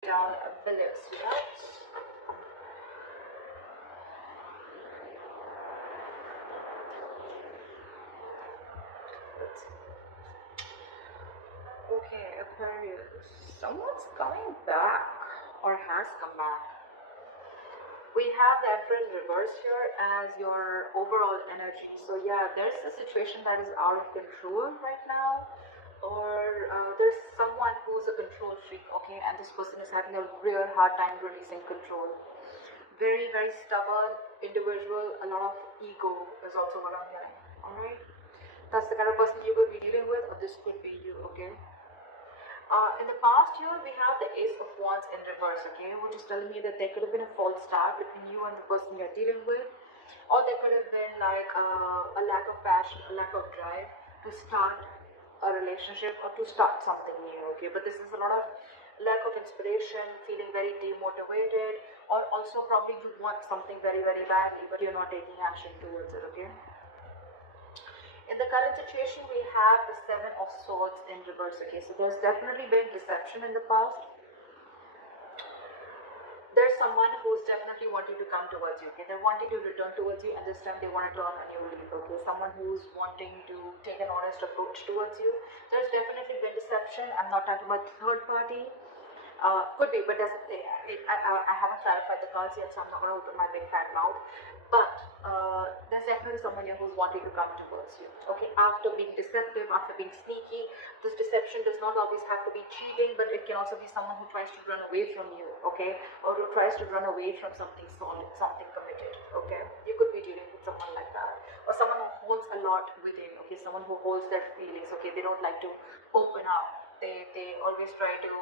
down below. Yeah. Okay, Aquarius. Someone's coming back or has come back. We have the Emperor in reverse here as your overall energy. So yeah, there's a situation that is out of control right now, or there's someone who's a control freak, okay, and this person is having a real hard time releasing control. Very, very stubborn individual, a lot of ego is also what I'm hearing, alright? That's the kind of person you could be dealing with, or this could be you, okay? In the past year, we have the Ace of Wands in reverse, okay, which is telling me that there could have been a false start between you and the person you're dealing with, or there could have been like a lack of passion, a lack of drive to start a relationship or to start something new, okay. But this is a lot of lack of inspiration, feeling very demotivated, or also probably you want something very, very badly, but you're not taking action towards it, okay. In the current situation, we have the Seven of Swords in reverse, okay. So there's definitely been deception in the past. There's someone who's definitely wanting to come towards you, okay. They're wanting to return towards you, and this time they want to turn a new leaf, okay. Someone who's wanting to take an honest approach towards you. There's definitely been deception. I'm not talking about third party. Could be, but I haven't clarified the cards yet, so I'm not going to open my big fat mouth. But there's definitely someone here who's wanting to come towards you. Okay, after being deceptive, after being sneaky, this deception does not always have to be cheating, but it can also be someone who tries to run away from you, okay, or who tries to run away from something solid, something committed, okay. You could be dealing with someone like that, or someone who holds a lot within, okay, someone who holds their feelings, okay, they don't like to open up. They always try to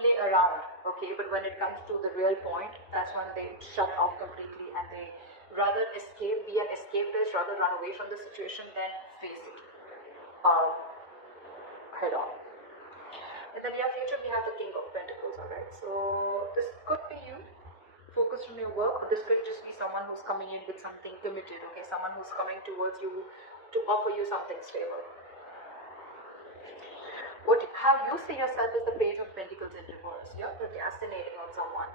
play around, okay, but when it comes to the real point, that's when they shut off completely, and they rather escape, be an escapist, rather run away from the situation than face it head on. In the near future, we have the King of Pentacles, alright, so this could be you focused on your work, or this could just be someone who's coming in with something committed, okay, someone who's coming towards you to offer you something stable. How you see yourself is the Page of Pentacles in reverse. You're procrastinating on someone.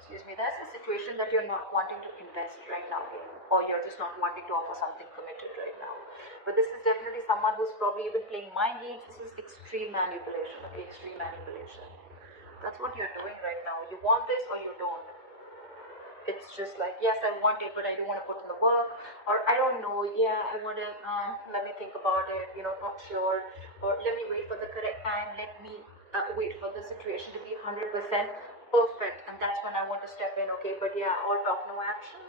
Excuse me. That's a situation that you're not wanting to invest right now in, or you're just not wanting to offer something committed right now. But this is definitely someone who's probably even playing mind games. This is extreme manipulation. Okay, extreme manipulation. That's what you're doing right now. You want this or you don't. It's just like, yes, I want it, but I don't want to put in the work, or I don't know, yeah, I want to, let me think about it, you know, not sure, or let me wait for the correct time, let me wait for the situation to be 100% perfect, and that's when I want to step in, okay, but yeah, all talk, no action.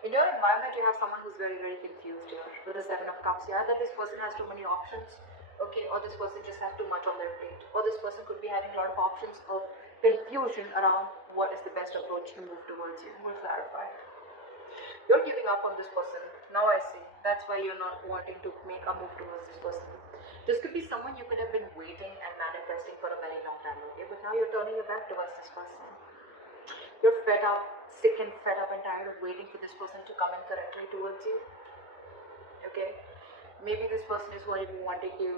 In your environment, you have someone who's very, very confused here, with the Seven of Cups, yeah, that this person has too many options, okay, or this person just has too much on their plate, or this person could be having a lot of options of confusion around what is the best approach to move towards you. We'll clarify. You're giving up on this person. Now I see. That's why you're not wanting to make a move towards this person. This could be someone you could have been waiting and manifesting for a very long time, okay? But now you're turning your back towards this person. You're fed up, sick and fed up and tired of waiting for this person to come in correctly towards you. Okay? Maybe this person is wanting to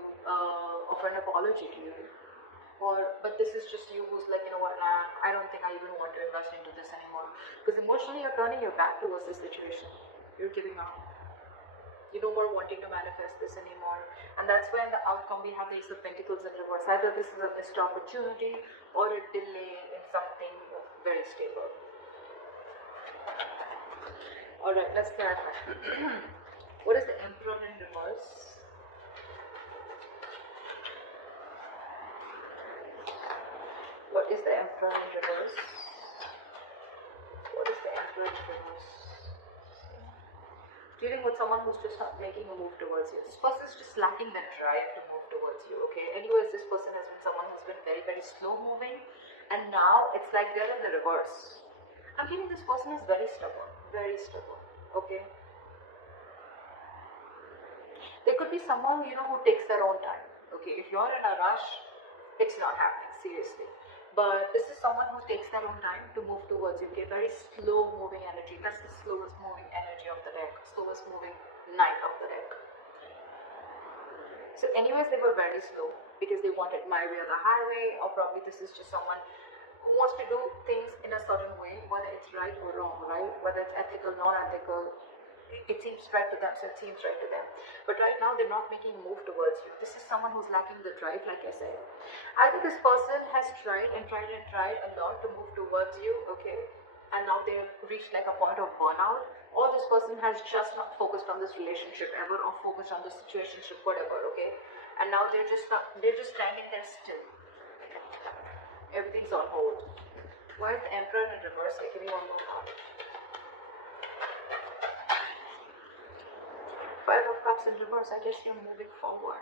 offer an apology to you. But this is just you who's like, you know what, nah, I don't think I even want to invest into this anymore. Because emotionally you're turning your back towards this situation. You're giving up. You no more wanting to manifest this anymore. And that's why in the outcome we have the Ace of Pentacles in reverse. Either this is a missed opportunity or a delay in something very stable. Alright, let's clarify. What is the Emperor in reverse? What is the Emperor in reverse? What is the Emperor in reverse? Dealing with someone who's just not making a move towards you. This person is just lacking the drive to move towards you, okay? Anyways, this person has been someone who's been very, very slow moving, and now it's like they're in the reverse. I'm feeling this person is very stubborn, okay? There could be someone, you know, who takes their own time, okay? If you're in a rush, it's not happening, seriously. But this is someone who takes their own time to move towards you, okay? Very slow moving energy. That's the slowest moving energy of the deck, slowest moving knight of the deck. It's So anyways, they were very slow because they wanted my way or the highway, or probably this is just someone who wants to do things in a certain way, whether it's right or wrong, right? Whether it's ethical, non-ethical, it seems right to them, so it seems right to them. But right now, they're not making a move towards you. This is someone who's lacking the drive, like I said. I think this person has tried and tried and tried a lot to move towards you, okay? And now they've reached like a point of burnout. Or this person has just not focused on this relationship ever, or focused on this situationship, whatever, okay? And now they're just standing there still. Everything's on hold. Why is the Emperor in reverse? Give me one more card. Five of Cups in reverse. I guess you're moving forward.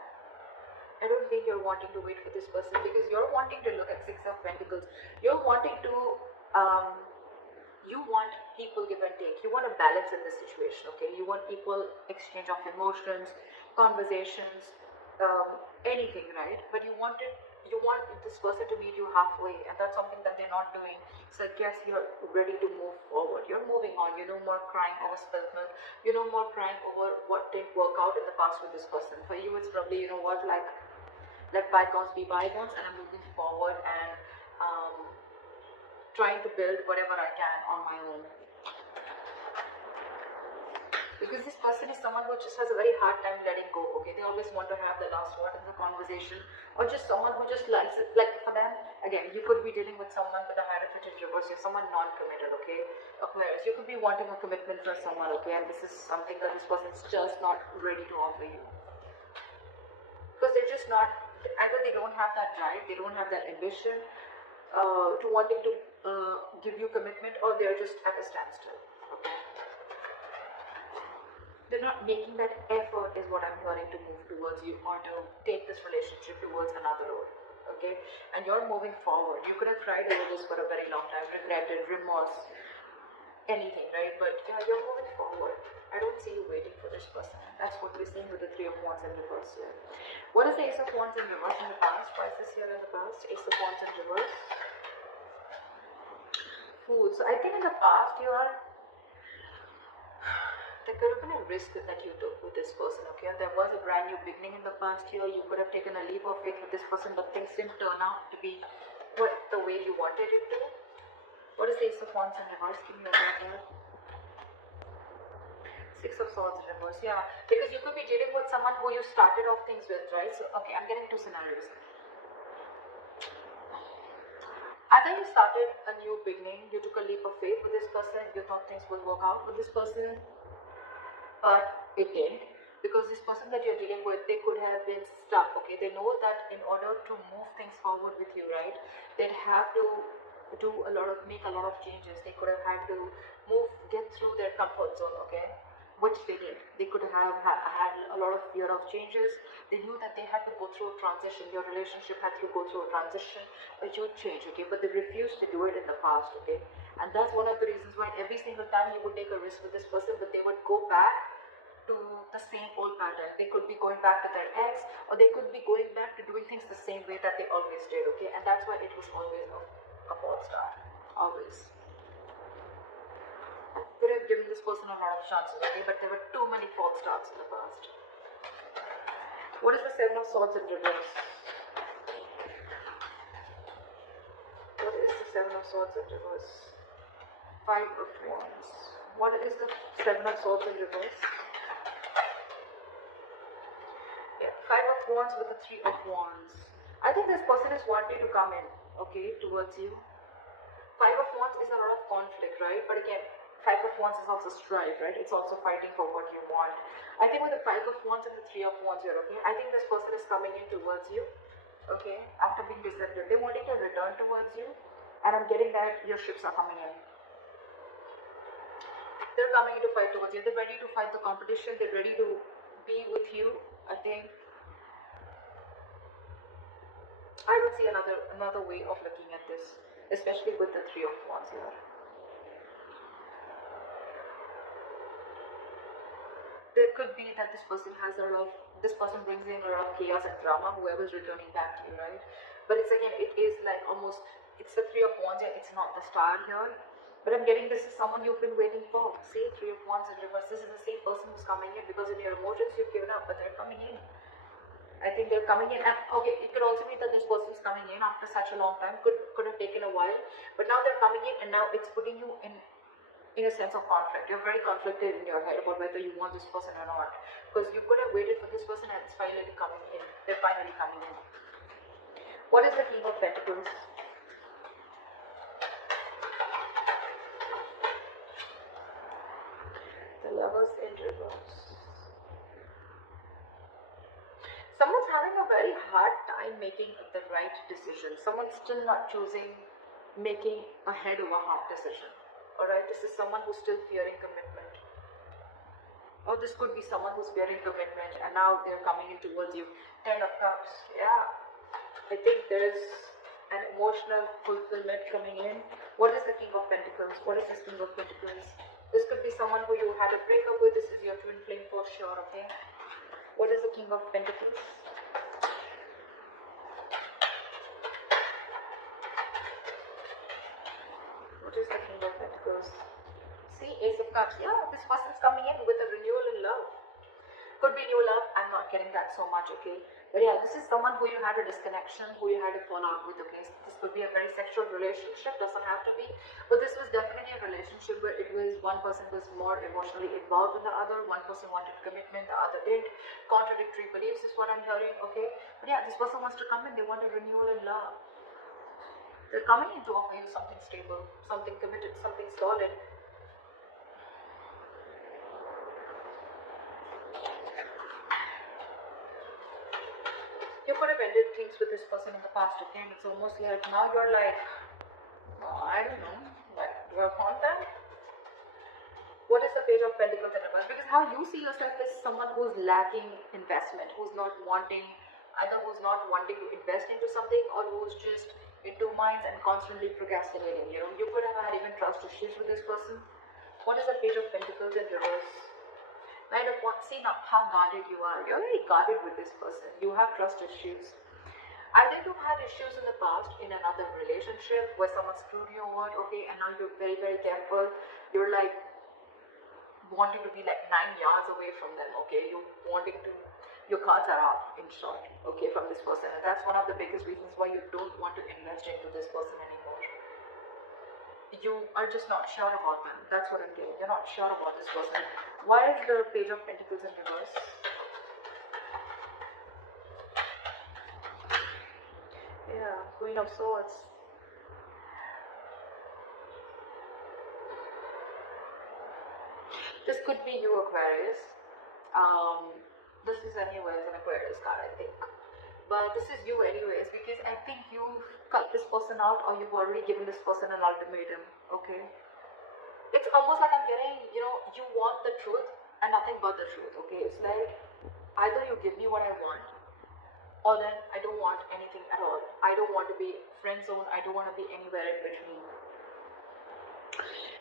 I don't think you're wanting to wait for this person, because you're wanting to look at Six of Pentacles. You're wanting to, you want equal give and take. You want a balance in this situation, okay? You want equal exchange of emotions, conversations, anything, right? But you want this person to meet you halfway, and that's something that they're not doing. So I guess you're ready to move forward. You're moving on. You're no more crying over spilled milk. You're no more crying over what didn't work out in the past with this person. For you, it's probably, you know what, like, let bygones be bygones, and I'm moving forward and trying to build whatever I can on my own. Because this person is someone who just has a very hard time letting go, okay? They always want to have the last word in the conversation, or just someone who just likes it. Like for them, again, you could be dealing with someone with a Hierophant in reverse. You're someone non-committed, okay? Aquarius, you could be wanting a commitment for someone, okay? And this is something that this person is just not ready to offer you. Because they're just not, either they don't have that drive, they don't have that ambition to wanting to give you commitment, or they're just at a standstill, okay? They're not making that effort, is what I'm hearing, to move towards you, or to take this relationship towards another road, okay? And you're moving forward. You could have cried over this for a very long time, regretted, remorse, anything, right? But yeah, you're moving forward. I don't see you waiting for this person. That's what we're seeing with the Three of Wands in reverse here. What is the Ace of Wands in reverse in the past? Prices here in the past. Ace of Wands in reverse. Fool. So I think in the past there could have been a risk that you took with this person, okay? There was a brand new beginning in the past year. You could have taken a leap of faith with this person, but things didn't turn out to be the way you wanted it to. What is the Ace of Wands in reverse? Give me a minute. Six of Swords in reverse, yeah. Because you could be dealing with someone who you started off things with, right? So, okay, I'm getting two scenarios. Either you started a new beginning, you took a leap of faith with this person, you thought things would work out with this person, but it didn't. Because this person that you're dealing with, they could have been stuck, okay? They know that in order to move things forward with you, right, they'd have to make a lot of changes. They could have had to get through their comfort zone, okay? Which they did. They could have had a lot of fear of changes. They knew that they had to go through a transition. Your relationship had to go through a transition, a huge change, okay? But they refused to do it in the past, okay? And that's one of the reasons why every single time you would take a risk with this person, but they would go back to the same old pattern. They could be going back to their ex, or they could be going back to doing things the same way that they always did, okay? And that's why it was always a false start. Always. Could have given this person a lot of chances, okay? But there were too many false starts in the past. What is the Seven of Swords in reverse? What is the Seven of Swords in reverse? Five of Wands. What is the Seven of Swords in reverse? Yeah, Five of Wands with the Three of Wands. I think this person is wanting to come in, okay, towards you. Five of Wands is a lot of conflict, right? But again, Five of Wands is also strife, right? It's also fighting for what you want. I think with the Five of Wands and the Three of Wands here, okay, I think this person is coming in towards you, okay, after being deceptive. They're wanting to return towards you, and I'm getting that your ships are coming in. They're coming in to fight towards you. They're ready to fight the competition. They're ready to be with you, I think. I don't see another way of looking at this, especially with the Three of Wands here. There could be that this person brings in a lot of chaos and drama, whoever's returning back to you, right? But it's again, it is like almost, it's the Three of Wands here, it's not the Star here. But I'm getting this is someone you've been waiting for. See, Three of Wands in reverse. This is the same person who's coming in, because in your emotions you've given up, but they're coming in. I think they're coming in, and okay, it could also be that this person is coming in after such a long time. Could have taken a while, but now they're coming in, and now it's putting you in a sense of conflict. You're very conflicted in your head about whether you want this person or not, because you could have waited for this person, and it's finally coming in. They're finally coming in. What is the King of Pentacles? The Lovers in reverse. Someone's having a very hard time making the right decision. Someone's still not choosing, making a head over heart decision. Alright, this is someone who's still fearing commitment. Or this could be someone who's fearing commitment and now they're coming in towards you. 10 of Cups. Yeah. I think there is an emotional fulfillment coming in. What is the King of Pentacles? What is this King of Pentacles? This could be someone who you had a breakup with. This is your twin flame for sure, okay? What is the King of Pentacles? What is the King of Pentacles? See, Ace of Cups. Yeah, this person's coming in with a renewal in love. Could be new love. I'm not getting that so much, okay? But yeah, this is someone who you had a disconnection, who you had a fallout with, okay? This could be a very sexual relationship, doesn't have to be. But this was definitely a relationship where it was one person was more emotionally involved than the other, one person wanted commitment, the other didn't. Contradictory beliefs is what I'm hearing, okay? But yeah, this person wants to come in, they want a renewal in love. They're coming in to offer you something stable, something committed, something solid. You could have ended things with this person in the past, okay? And it's almost like now you're like, oh, I don't know, like, do I want that? What is the Page of Pentacles in reverse? Because how you see yourself is someone who's lacking investment, who's not wanting, either who's not wanting to invest into something or who's just in two minds and constantly procrastinating. You know, you could have had even trust issues with this person. What is the Page of Pentacles in reverse? Kind of want, see now how guarded you are. You're very guarded with this person. You have trust issues. Either you've had issues in the past in another relationship where someone screwed you over, okay, and now you're very, very careful. You're like wanting to be like 9 yards away from them, okay. You wanting to, your cards are up in short, okay, from this person. And that's one of the biggest reasons why you don't want to invest into this person anymore. You are just not sure about them. That's what I'm getting. You're not sure about this person. Why is the Page of Pentacles in reverse? Yeah, Queen of Swords. This could be you, Aquarius. This is anyways an Aquarius card, I think. But this is you anyways, because I think you've cut this person out or you've already given this person an ultimatum, okay? It's almost like I'm getting, you know, you want the truth and nothing but the truth, okay? It's like, either you give me what I want, or then I don't want anything at all. I don't want to be friend zone, I don't want to be anywhere in between.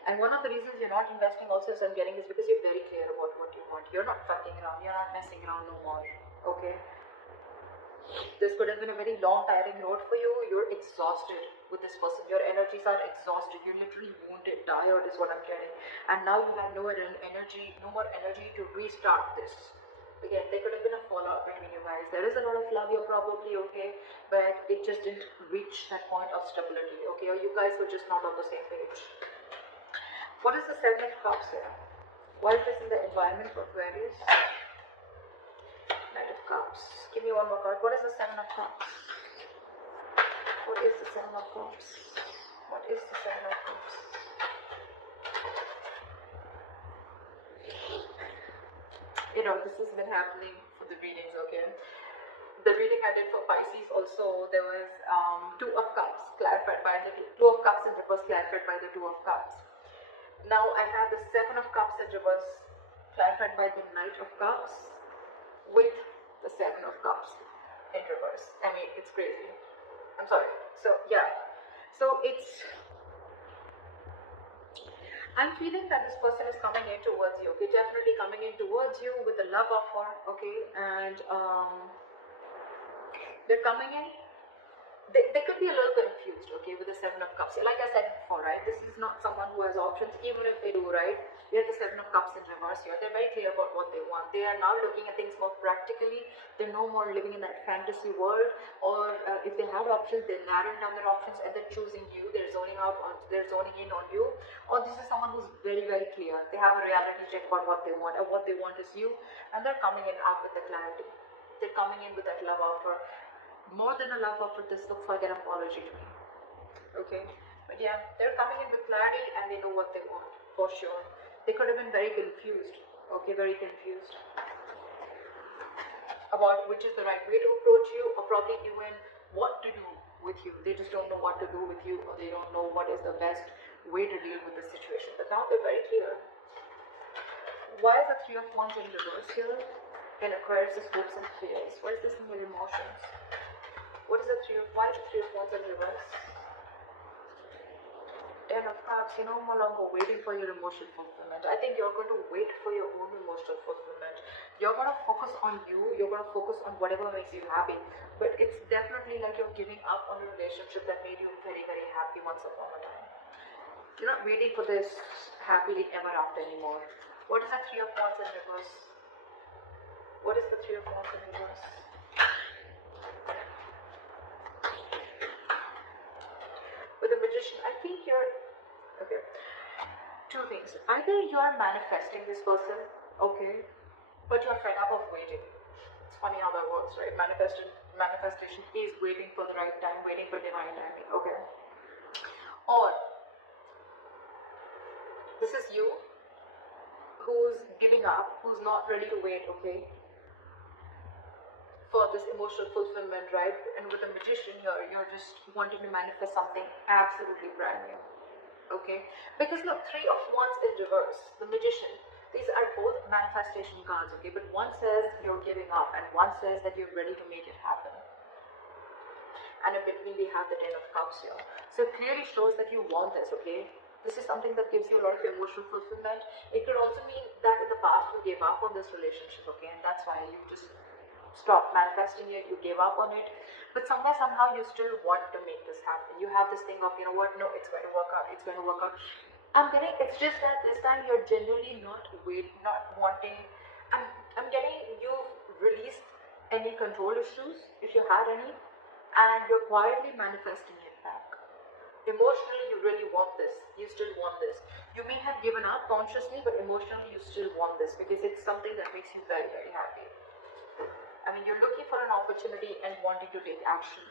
And one of the reasons you're not investing also, as I'm getting, is because you're very clear about what you want. You're not fucking around, you're not messing around no more, okay? This could have been a very long, tiring road for you. You're exhausted with this person. Your energies are exhausted. You're literally wounded, tired is what I'm getting. And now you have no more energy to restart this. Again, there could have been a fallout between you guys. There is a lot of love, you're probably okay, but it just didn't reach that point of stability, okay? Or you guys were just not on the same page. What is the Seven of Cups here? Why is this in the environment for Aquarius? Knight of Cups. Give me one more card. What is the Seven of Cups? What is the Seven of Cups? What is the Seven of Cups? You know, this has been happening for the readings, okay? The reading I did for Pisces also, there was Two of Cups clarified by the Two of Cups in reverse clarified by the Two of Cups. Now I have the Seven of Cups in reverse clarified by the Knight of Cups with the Seven of Cups in reverse. I mean, it's crazy. I'm sorry. So yeah, so it's, I'm feeling that this person is coming in towards you, okay? Definitely coming in towards you with a love offer, okay? And they're coming in they could be a little confused, okay, with the Seven of Cups. Like I said before, right, this is not someone who has options. Even if they do, right, we have the Seven of Cups in reverse here. They're very clear about what they want. They are now looking at things more practically. They're no more living in that fantasy world, or if they had options, they're narrowing down their options and they're choosing you. They're zoning out on, they're zoning in on you. Or this is someone who's very, very clear. They have a reality check about what they want, and what they want is you, and they're coming in out with the clarity. They're coming in with that love offer. More than a love offer, this looks like an apology to me. Okay, but yeah, they're coming in with clarity and they know what they want for sure. They could have been very confused. Okay, very confused about which is the right way to approach you, or probably even what to do with you. They just don't know what to do with you, or they don't know what is the best way to deal with the situation. But now they're very clear. Why is the Three of Wands in reverse here? In Aquarius, hopes and fears. What is this in your emotions? What is the why is the Three of Wands in reverse? Ten of Cups, you're no longer waiting for your emotional fulfillment. I think you're going to wait for your own emotional fulfillment. You're going to focus on you, you're going to focus on whatever makes you happy. But it's definitely like you're giving up on a relationship that made you very, very happy once upon a time. You're not waiting for this happily ever after anymore. What is the Three of Wands in reverse? What is the Three of Wands in reverse? With the Magician, I think you're, okay, two things. Either you are manifesting this person, okay, but you're fed up of waiting. It's funny how that works, right? Manifestation is waiting for the right time, waiting for divine timing, okay. Or this is you who's giving up, who's not ready to wait, okay, for this emotional fulfillment, right? And with the Magician here, you're just wanting to manifest something absolutely brand new, okay? Because look, Three of Wands in reverse, the Magician, these are both manifestation cards, okay? But one says you're giving up and one says that you're ready to make it happen. And in between we have the Ten of Cups here. So it clearly shows that you want this, okay? This is something that gives you a lot of emotional fulfillment. It could also mean that in the past you gave up on this relationship, okay? And that's why you just stopped manifesting it, you gave up on it, but somewhere somehow you still want to make this happen. You have this thing of, you know what, no, it's going to work out, it's going to work out. It's just that this time you're genuinely not wanting, I'm getting you've released any control issues, if you had any, and you're quietly manifesting it back. Emotionally, you really want this, you still want this. You may have given up consciously, but emotionally you still want this, because it's something that makes you very, very happy. I mean, you're looking for an opportunity and wanting to take action.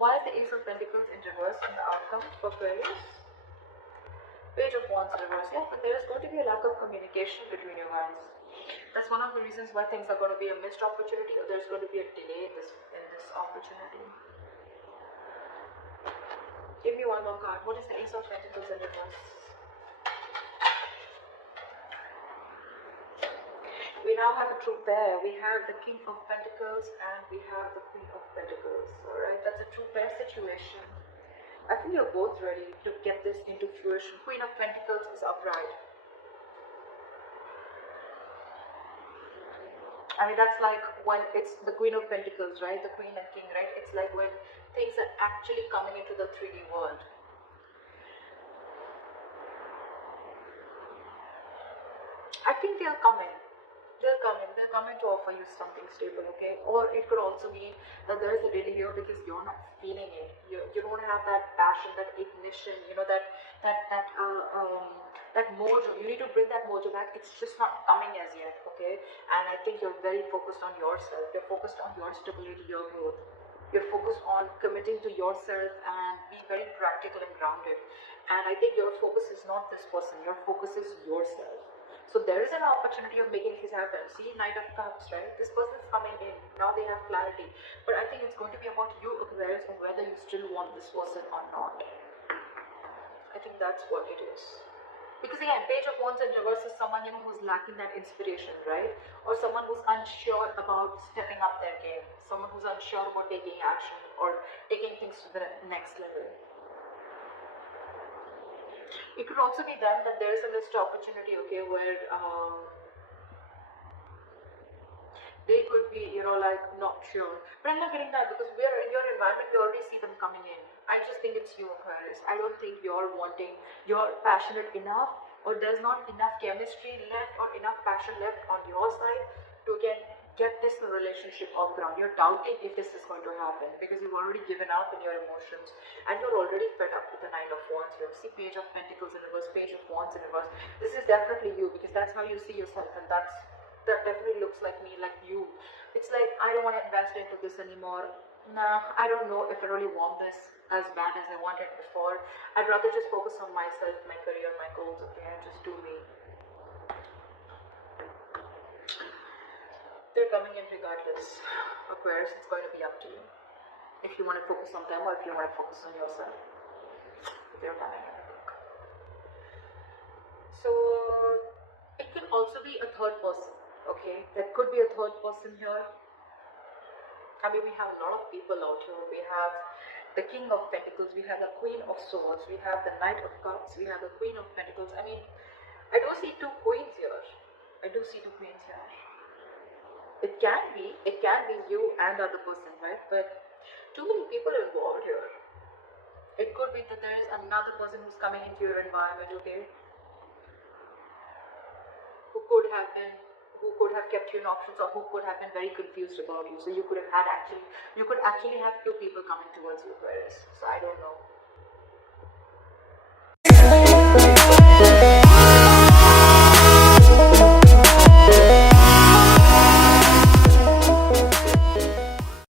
Why is the Ace of Pentacles in reverse in the outcome for Aquarius? Page of Wands in reverse. Yeah, but there is going to be a lack of communication between you guys. That's one of the reasons why things are going to be a missed opportunity, or there's going to be a delay in this opportunity. Give me one more card. What is the Ace of Pentacles in reverse? We now have a true pair. We have the King of Pentacles and we have the Queen of Pentacles. Alright, that's a true pair situation. I think you're both ready to get this into fruition. Queen of Pentacles is upright. I mean, that's like when it's the Queen of Pentacles, right? The Queen and King, right? It's like when things are actually coming into the 3D world. I think they'll come in. They'll come in to offer you something stable, okay? Or it could also be that there is a delay here because you're not feeling it. You don't have that passion, that ignition, you know, that mojo. You need to bring that mojo back. It's just not coming as yet, okay? And I think you're very focused on yourself. You're focused on your stability, your growth. You're focused on committing to yourself and be very practical and grounded. And I think your focus is not this person. Your focus is yourself. So there is an opportunity of making this happen. See, Knight of Cups, right? This person's coming in. Now they have clarity. But I think it's going to be about you, Aquarius, of whether you still want this person or not. I think that's what it is. Because again, Page of Wands in reverse is someone, you know, who's lacking that inspiration, right? Or someone who's unsure about stepping up their game. Someone who's unsure about taking action or taking things to the next level. It could also be then that there is a missed opportunity, okay, where they could be, you know, like not sure. But I'm not getting that because we are in your environment, we already see them coming in. I just think it's you, Aquarius. I don't think you're passionate enough, or there's not enough chemistry left or enough passion left on your side to get this relationship off ground. You're doubting if this is going to happen because you've already given up in your emotions and you're already fed up with the Nine of Wands here. See Page of Pentacles in reverse, Page of Wands in reverse. This is definitely you because that's how you see yourself, and that definitely looks like me, like you. It's like, I don't want to invest into this anymore. Nah, I don't know if I really want this as bad as I wanted before. I'd rather just focus on myself, my career, my goals, okay, and just do me. They're coming in regardless. Aquarius, it's going to be up to you. If you want to focus on them or if you want to focus on yourself. They're coming in. So, it could also be a third person, okay? There could be a third person here. I mean, we have a lot of people out here. We have the King of Pentacles, we have the Queen of Swords, we have the Knight of Cups, we have the Queen of Pentacles. I mean, I do see two queens here. I do see two queens here. It can be you and the other person, right? But too many people involved here. It could be that there is another person who's coming into your environment, okay? Who could have kept you in options, or who could have been very confused about you. So you could actually have two people coming towards you, Aquarius. So I don't know.